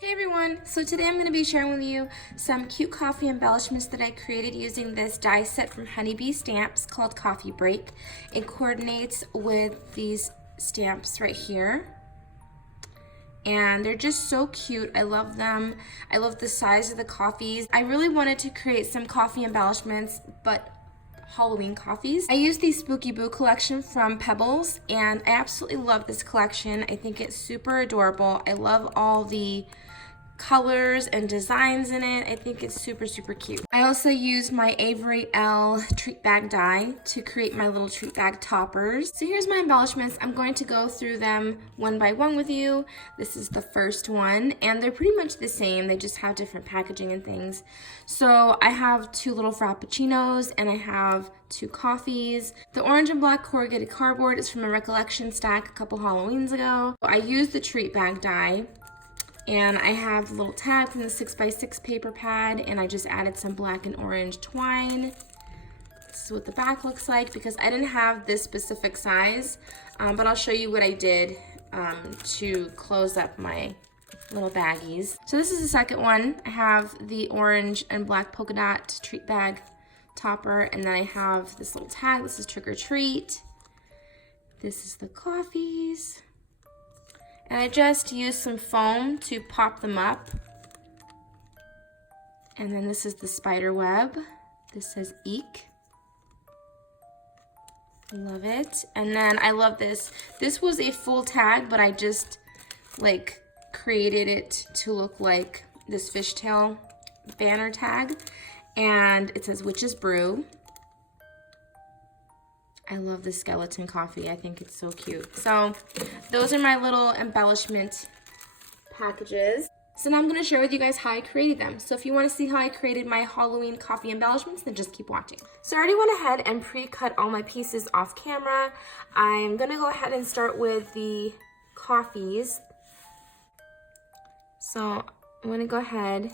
Hey everyone, so today I'm going to be sharing with you some cute coffee embellishments that I created using this die set from Honeybee Stamps called Coffee Break. It coordinates with these stamps right here. And they're just so cute. I love them. I love the size of the coffees. I really wanted to create some coffee embellishments, but Halloween coffees. I used the Spooky Boo collection from Pebbles, and I absolutely love this collection. I think it's super adorable. I love all the colors and designs in it. I think it's super cute. I also used my Avery L treat bag die to create my little treat bag toppers. So here's my embellishments. I'm going to go through them one by one with you. This is the first one, and they're pretty much the same. They just have different packaging and things. So I have two little frappuccinos and I have two coffees. The orange and black corrugated cardboard is from a recollection stack a couple Halloweens ago. I used the treat bag die. And I have the little tag from the 6x6 paper pad, and I just added some black and orange twine. This is what the back looks like because I didn't have this specific size, but I'll show you what I did to close up my little baggies. So this is the second one. I have the orange and black polka dot treat bag topper, and then I have this little tag. This is trick or treat. This is the coffees. And I just used some foam to pop them up. And then this is the spider web. This says Eek. Love it. And then I love this. This was a full tag, but I just like created it to look like this fishtail banner tag. And it says Witch's Brew. I love the skeleton coffee. I think it's so cute. So those are my little embellishment packages. So now I'm going to share with you guys how I created them. So if you want to see how I created my Halloween coffee embellishments, then just keep watching. So I already went ahead and pre-cut all my pieces off camera. I'm going to go ahead and start with the coffees. So I'm going to go ahead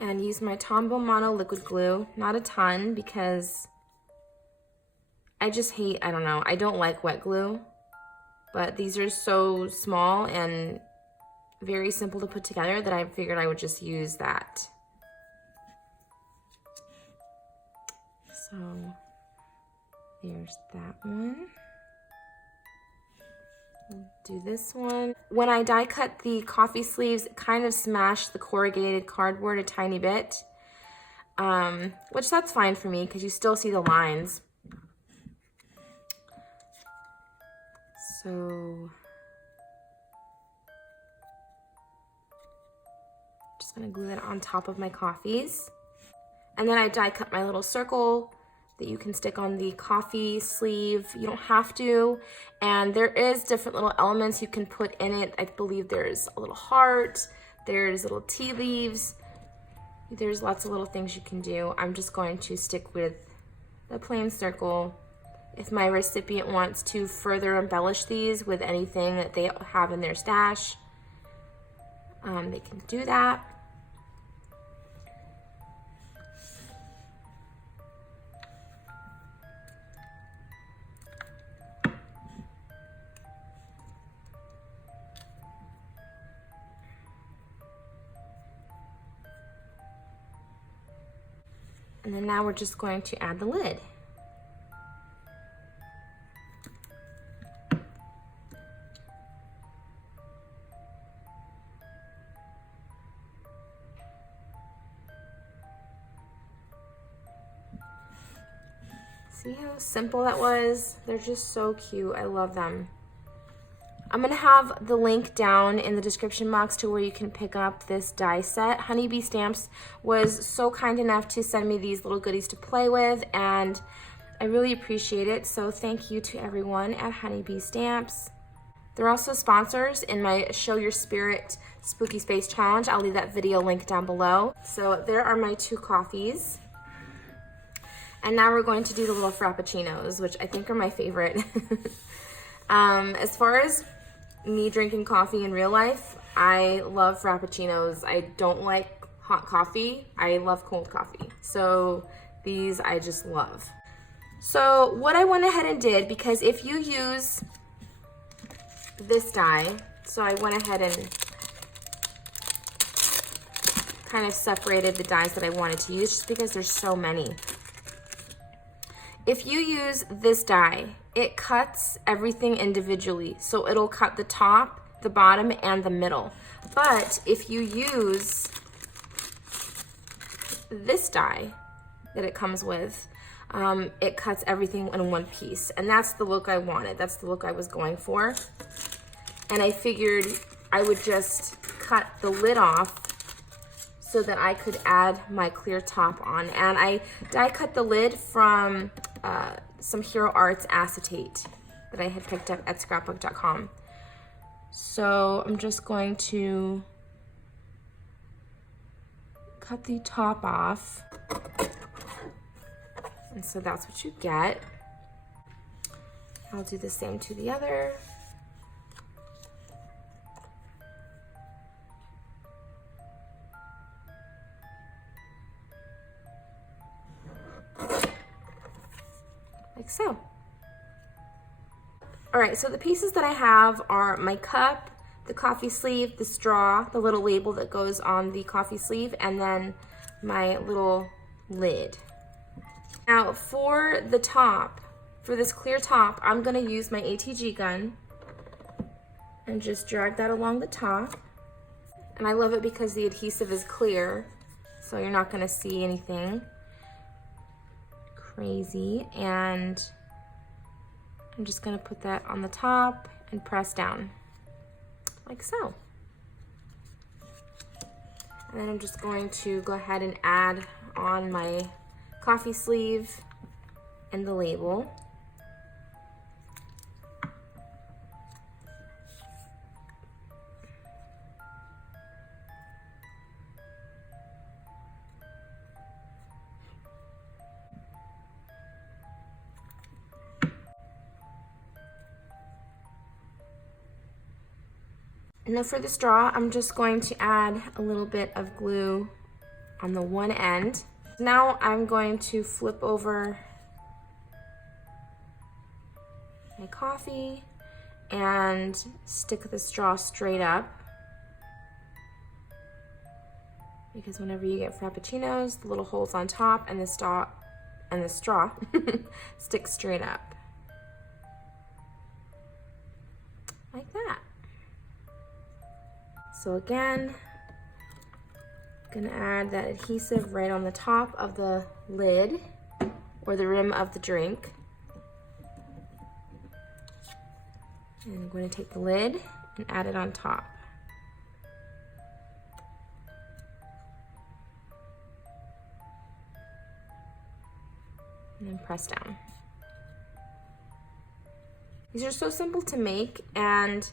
and use my Tombow Mono liquid glue. Not a ton because I just hate, I don't know, I don't like wet glue, but these are so small and very simple to put together that I figured I would just use that. So there's that one. We'll do this one. When I die cut the coffee sleeves, it kind of smashed the corrugated cardboard a tiny bit, which that's fine for me because you still see the lines. So just gonna glue that on top of my coffees. And then I die cut my little circle that you can stick on the coffee sleeve. You don't have to. And there is different little elements you can put in it. I believe there's a little heart, there's little tea leaves. There's lots of little things you can do. I'm just going to stick with the plain circle. If my recipient wants to further embellish these with anything that they have in their stash, they can do that. And then now we're just going to add the lid. See how simple that was? They're just so cute. I love them. I'm gonna have the link down in the description box to where you can pick up this die set. Honeybee Stamps was so kind enough to send me these little goodies to play with, and I really appreciate it. So thank you to everyone at Honeybee Stamps. They're also sponsors in my Show Your Spirit Spooky Space Challenge. I'll leave that video link down below. So there are my two coffees. And now we're going to do the little frappuccinos, which I think are my favorite. As far as me drinking coffee in real life, I love frappuccinos. I don't like hot coffee. I love cold coffee. So these I just love. So what I went ahead and did, because if you use this die, so I went ahead and kind of separated the dies that I wanted to use just because there's so many. If you use this die, it cuts everything individually. So it'll cut the top, the bottom, and the middle. But if you use this die that it comes with, it cuts everything in one piece. And that's the look I wanted. That's the look I was going for. And I figured I would just cut the lid off so that I could add my clear top on. And I die cut the lid from some Hero Arts acetate that I had picked up at scrapbook.com. So I'm just going to cut the top off. And so that's what you get. I'll do the same to the other. Like so. All right, so the pieces that I have are my cup, the coffee sleeve, the straw, the little label that goes on the coffee sleeve, and then my little lid. Now for the top, for this clear top, I'm gonna use my ATG gun and just drag that along the top. And I love it because the adhesive is clear, so you're not gonna see anything crazy. And I'm just gonna put that on the top and press down, like so. And then I'm just going to go ahead and add on my coffee sleeve and the label. And then for the straw, I'm just going to add a little bit of glue on the one end. Now I'm going to flip over my coffee and stick the straw straight up. Because whenever you get frappuccinos, the little holes on top and the straw stick straight up. Like that. So again, I'm gonna add that adhesive right on the top of the lid or the rim of the drink. And I'm going to take the lid and add it on top. And then press down. These are so simple to make, and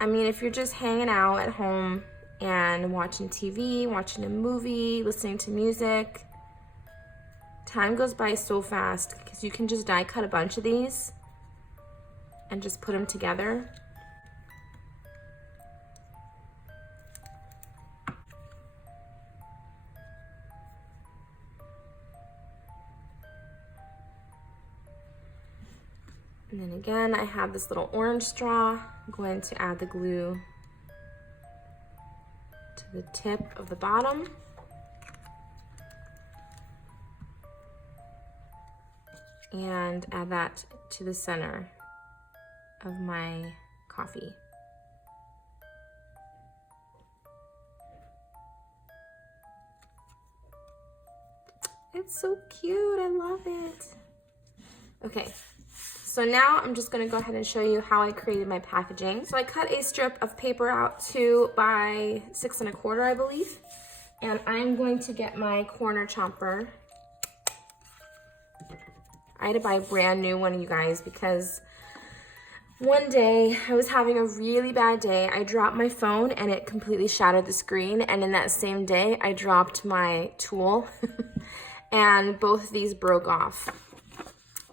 I mean, if you're just hanging out at home and watching TV, watching a movie, listening to music, time goes by so fast because you can just die cut a bunch of these and just put them together. And then again, I have this little orange straw. I'm going to add the glue to the tip of the bottom. And add that to the center of my coffee. It's so cute, I love it. Okay. So now I'm just gonna go ahead and show you how I created my packaging. So I cut a strip of paper out 2 by 6 1/4, I believe. And I'm going to get my corner chomper. I had to buy a brand new one, you guys, because one day I was having a really bad day. I dropped my phone and it completely shattered the screen. And in that same day, I dropped my tool and both of these broke off.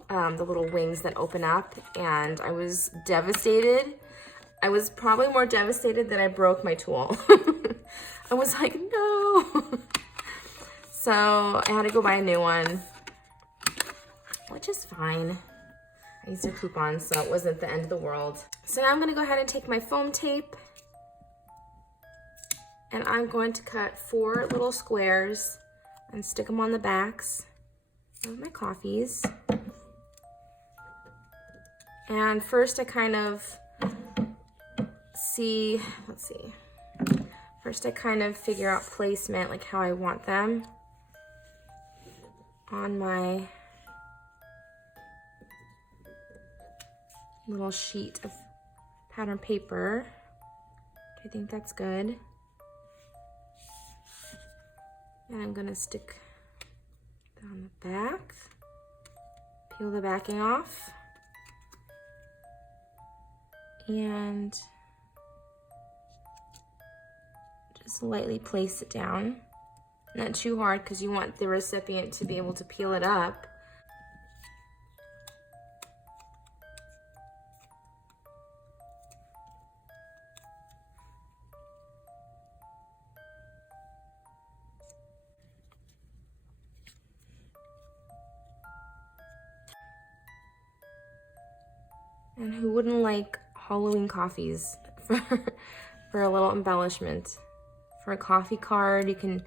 The little wings that open up, and I was devastated. I was probably more devastated that I broke my tool. I was like, no. So I had to go buy a new one, which is fine. I used a coupon, so it wasn't the end of the world. So now I'm gonna go ahead and take my foam tape And I'm going to cut 4 little squares and stick them on the backs of my coffees. And first I kind of see, first I kind of figure out placement, like how I want them on my little sheet of pattern paper. I think that's good. And I'm gonna stick that on the back, peel the backing off, and just lightly place it down. Not too hard because you want the recipient to be able to peel it up. And who wouldn't like Halloween coffees for a little embellishment? For a coffee card, you can,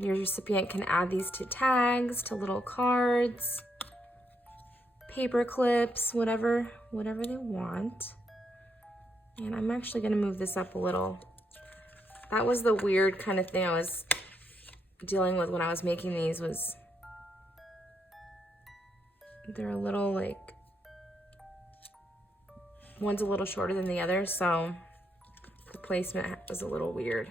your recipient can add these to tags, to little cards, paper clips, whatever they want. And I'm actually gonna move this up a little. That was the weird kind of thing I was dealing with when I was making these, was they're a little like, one's a little shorter than the other, so the placement was a little weird.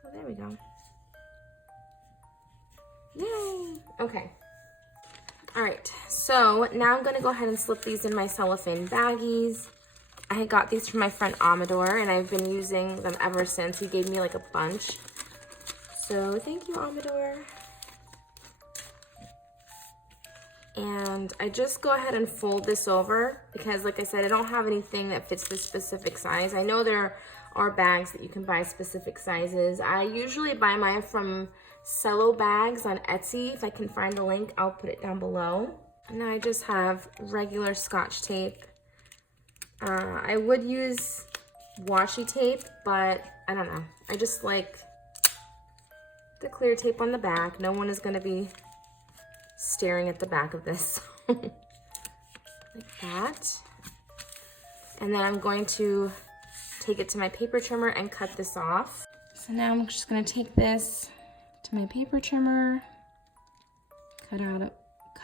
So there we go. Yay! Okay. All right, so now I'm gonna go ahead and slip these in my cellophane baggies. I got these from my friend Amador, and I've been using them ever since. He gave me like a bunch. So thank you, Amador. And I just go ahead and fold this over because, like I said, I don't have anything that fits this specific size. I know there are bags that you can buy specific sizes. I usually buy mine from Cello Bags on Etsy. If I can find the link, I'll put it down below. And then I just have regular Scotch tape. I would use washi tape, but I don't know. I just like the clear tape on the back. No one is going to be staring at the back of this. Like that. And then I'm going to take it to my paper trimmer and cut this off. So now I'm just going to take this to my paper trimmer, cut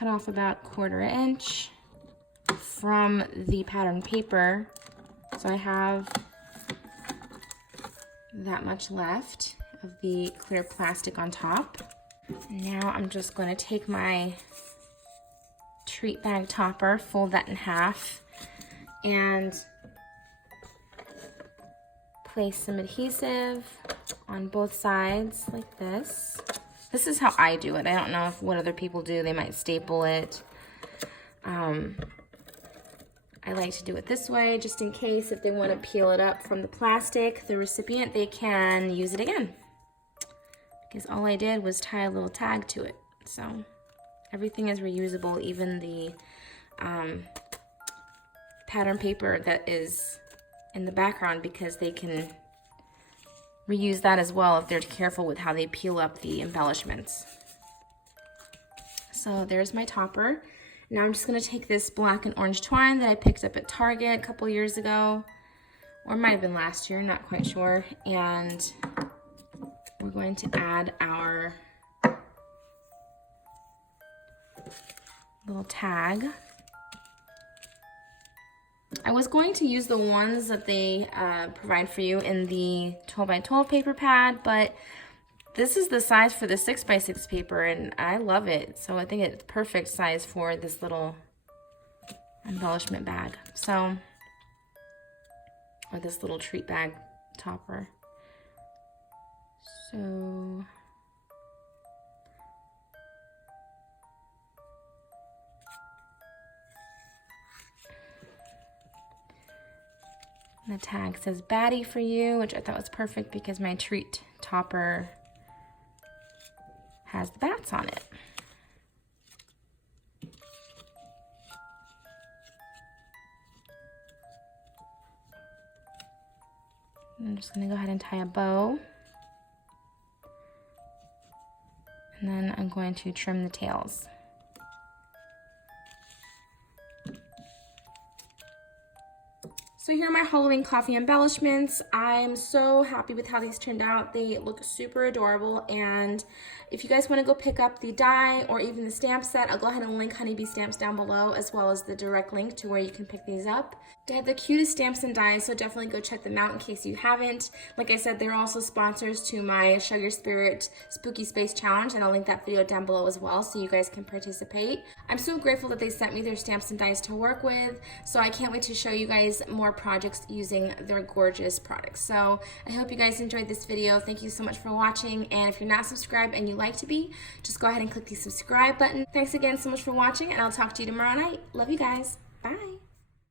off about 1/4 inch from the pattern paper. So I have that much left of the clear plastic on top. Now I'm just going to take my treat bag topper, fold that in half, and place some adhesive on both sides like this. This is how I do it. I don't know if what other people do. They might staple it. I like to do it this way just in case if they want to peel it up from the plastic, the recipient, they can use it again. Because all I did was tie a little tag to it. So everything is reusable, even the pattern paper that is in the background, because they can reuse that as well if they're careful with how they peel up the embellishments. So there's my topper. Now I'm just gonna take this black and orange twine that I picked up at Target a couple years ago, or it might have been last year, not quite sure, and we're going to add our little tag. I was going to use the ones that they provide for you in the 12x12 paper pad, but this is the size for the 6x6 paper, and I love it. So I think it's perfect size for this little embellishment bag. So, or this little treat bag topper. So the tag says Baddie for you, which I thought was perfect because my treat topper has the bats on it. I'm just gonna go ahead and tie a bow. And then I'm going to trim the tails. So here are my Halloween coffee embellishments. I'm so happy with how these turned out. They look super adorable, and if you guys want to go pick up the die or even the stamp set, I'll go ahead and link Honeybee Stamps down below, as well as the direct link to where you can pick these up. They have the cutest stamps and dies, so definitely go check them out in case you haven't. Like I said, they're also sponsors to my Show Your Spirit Spooky Space Challenge, and I'll link that video down below as well so you guys can participate. I'm so grateful that they sent me their stamps and dies to work with, so I can't wait to show you guys more projects using their gorgeous products. So I hope you guys enjoyed this video. Thank you so much for watching, and if you're not subscribed and you'd like to be, just go ahead and click the subscribe button. Thanks again so much for watching, and I'll talk to you tomorrow night. Love you guys. Bye.